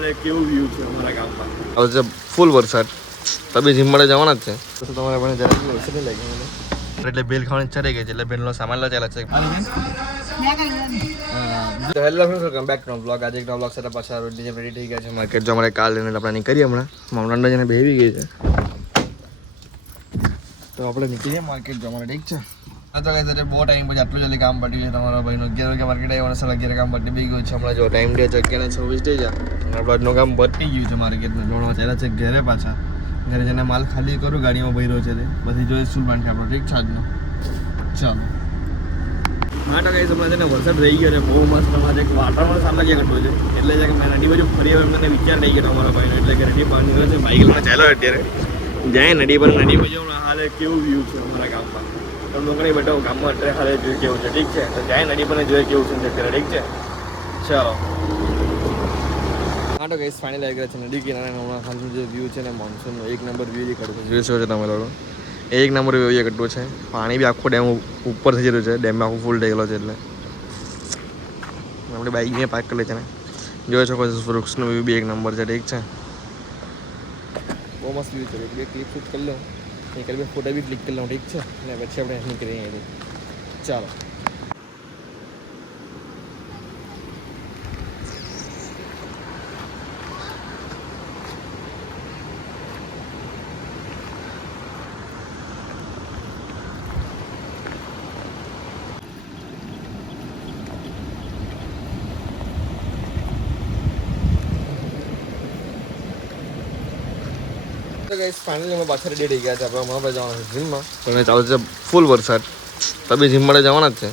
હાલે કેવું વ્યૂ છે અમારા ગામમાં. હવે છે ફૂલ વરસાદ, તમે જીમ માટે જવાના જ છે તો તમારે પણ જરા વરસાદ નહીં લાગે મને એટલે બેલ ખાવાની ચડી ગઈ છે એટલે બેલનો સામાન લો ચાલે છે. Hello friends, welcome back to blog. આજે એક નવો બ્લોગ સાથે પાછા રેડી થઈ ગયા છે માર્કેટ જો અમારે કાલ લઈને આપણે નીકળીએ હમણાં મામલાંડા જઈને બેહી ગઈ છે તો આપણે નીકળીએ માર્કેટ જવા ઠીક છે. હા તો કઈ બહુ ટાઈમ પછી આટલું જલ્દી કામ પતી ગયું તમારા ભાઈનો 11 વાગે માર્કેટ આવ્યો અને 11 કામ પતી બી ગયું છે. હમણાં જો ટાઈમ ડે 11:26 થઈ જાય આપણે આજનું કામ પતી ગયું છે માર્કેટમાં દોડવા ચાલ્યા છે ઘરે પાછા. ઘરે જઈને માલ ખાલી કરું ગાડીમાં ભર્યો છે તે બધી જોઈએ શું બાંધ આપણો ઠીક છે આજનો. ચાલો હા તો કઈ હમણાં છે ને વરસાદ રહી ગયો ને બહુ મસ્ત અમારે એક વાતાવરણ સામે જે ઘટવું છે એટલે છે કે મેં નદી બાજુ ફરી આવે મને વિચાર થઈ ગયો અમારા ભાઈનો એટલે કે નદી બહાર નીકળે છે બાઇક લઈને ચાલો અત્યારે જાય નદી પર હાલે કેવું વ્યૂ છે અમારા ગામમાં તો લોકોને બધા ગામમાં અત્યારે હાલે જોઈ કેવું છે ઠીક છે તો જાય નદી પર જોઈએ કેવું છે અત્યારે ઠીક છે. ચાલો હા તો કઈ ફાઇનલ આવી ગયા છે નદી કિનારે હમણાં હાલનું જે વ્યૂ છે ને મોન્સૂનનો એક નંબર વ્યૂ દેખાડું છે જોઈ શકો છો તમે લોકો એક નંબર વ્યૂ કટું છે. પાણી બી આખું ડેમ ઉપર થઈ જતું છે ડેમમાં આખું ફૂલ થઈ ગયેલો છે એટલે આપણે બાઇક પાર્ક કરી લે છે ને જોઈ શકો છો વૃક્ષનો વ્યૂ બી એક નંબર છે ઠીક છે. બહુ મસ્ત વ્યૂ છે બે ક્લિપ શૂટ કરી લઉં એક બે ફોટા બી ક્લિક કરી લઉં ઠીક છે અને પછી આપણે નીકળીએ અહીંયાથી. ચાલો તો ગાઈસ ફાઇનલી અમે પાછળ રેડી થઈ ગયા છે આપણે હમણાં જવાના છે જીમમાં તમે ચાલુ છે ફૂલ વરસાદ તમે જીમ માટે જવાના જ છે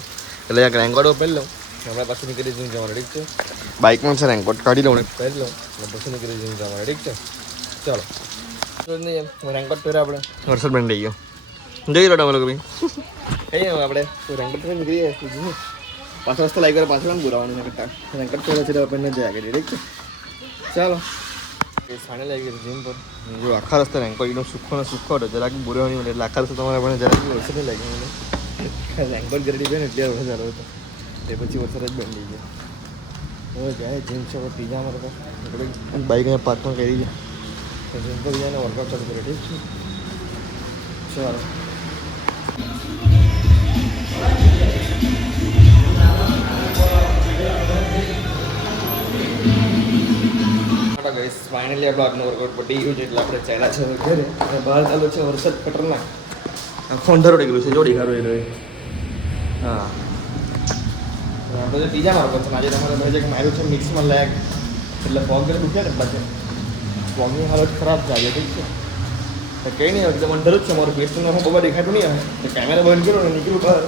એટલે એક રેનકોટ પહેરી લઉં હમણાં પાછું નીકળી જીમ જવાનું ઠીક છે. બાઇકમાં છે રેનકોટ કાઢી લઉં પહેરી લઉં અને પછી નીકળી જીમ જવાનું ઠીક છે. ચાલો નહીં રેનકોટ પહેરે આપણે વરસાદ બંધ થઈ ગયો જઈ રહ્યો તમે લોકો ભાઈ કઈ આપણે રેનકોટ પહેરી નીકળીએ જીમ પાછો રસ્તો લાગી ગયો પાછળ બોલાવવાનું કરતા રેનકોટ પહેરે છે આપણને જયા કરીએ ઠીક છે. ચાલો ફાઇનલ આવી ગયું જીમ પર જો આખા રસ્તે રેનકોટ એકદમ સુખો હતો જરાક બોરવા નહીં મળે એટલે આખા રસ્તે તમારે પણ જરાક વરસાદ નહીં લાગી મને રેનકોટ ગરડી ગયો ને એટલે વરસાદ હતો તે પછી વરસાદ જ બંધ થઈ ગયો. હવે જાય જીમ છે હવે પીઝા અમારે તો આપણે બાઇક અહીંયા પાર્કમાં કરી જાય જીમ પર જઈને વર્કઆઉટ ચાલુ કરે ઠીક છે. ચાલો ફાઇનલી આપણો આજનો વર્કઆઉટ પતી ગયું છે એટલે આપણે ચાલ્યા છે ઘરે અને બહાર ચાલુ છે વરસાદ ખતરનાક આખો અંધારો થઈ ગયું છે જોડી ખારો એ હા આપણે જે પીઝા મારો છે આજે તમારે ભાઈ કે માર્યું છે મિક્સમાં લેગ એટલે પગ ગરે દુખ્યા કેટલા છે પગની હાલત ખરાબ છે આજે ઠીક છે તો કંઈ નહીં એકદમ અંધારું જ છે મારું ફેસનું હું બરાબર દેખાતું નહીં આવે તો કેમેરા બંધ કર્યો ને નીકળ્યું બહાર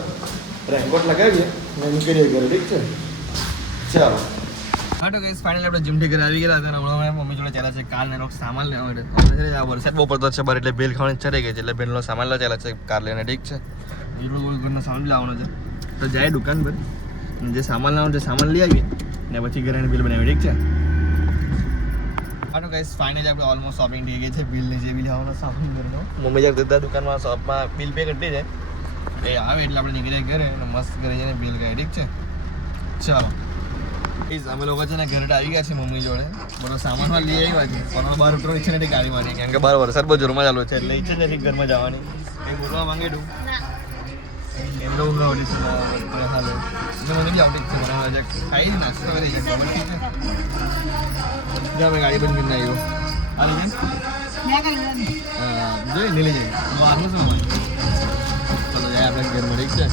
રેનકોટ લગાવીએ અને નીકળીએ ઘરે ઠીક છે. ચાલો હા તો ગાઈસ ફાઇનલી આપણે જીમથી ઘરે આવી ગયા હતા અને હમણાં મમ્મી જોડે ચાલે છે કાર લેવાનો સામાન લેવા માટે આ વરસાદ બહુ પડતો છે બહાર એટલે બેલ ખાવાની ચડી ગઈ છે એટલે બેલનો સામાન લો ચાલે છે કાર લઈને ઠીક છે. એટલું કોઈ ઘરનો સામાન લાવવાનો છે તો જાય દુકાન પર જે સામાન લાવવાનો છે સામાન લઈ આવીએ ને પછી ઘરે બિલ બનાવીએ ઠીક છે. હા તો ગાઈસ ફાઇનલી આપણે ઓલમોસ્ટ શોપિંગ થઈ ગઈ છે બિલની જે બી લાવવાનો સામાન ઘરનો મમ્મી જ્યારે જતા દુકાનમાં શોપમાં બિલ પે કરી દે એ આવે એટલે આપણે નીકળીએ ઘરે અને મસ્ત ઘરે જઈને બિલ ગાય ઠીક છે. ચાલો અમે લોકો છે ને ઘરે આવી ગયા છે મમ્મી જોડે બધો સામાનમાં લઈ આવ્યા છે પણ બહાર ઉતરવાની ઈચ્છા નથી ગાડીમાંથી કેમ કે બહાર વરસાદ બહુ જોરમાં ચાલુ છે એટલે ઈચ્છા નથી ઘરમાં જવાની કંઈ બોલવા માંગે તું એમ તો ઊંઘ આવતી છે હાલે એટલે મને બી આવતી જ છે મને ખાઈ નાસ્તો કરી જાય ખબર ઠીક છે અમે ગાડી બંધ કરીને આવ્યો હાલ બેન હા જોઈ નહીં લઈ જાય આગળ શું ચાલો જાય આપણે ઘરમાં ઠીક છે.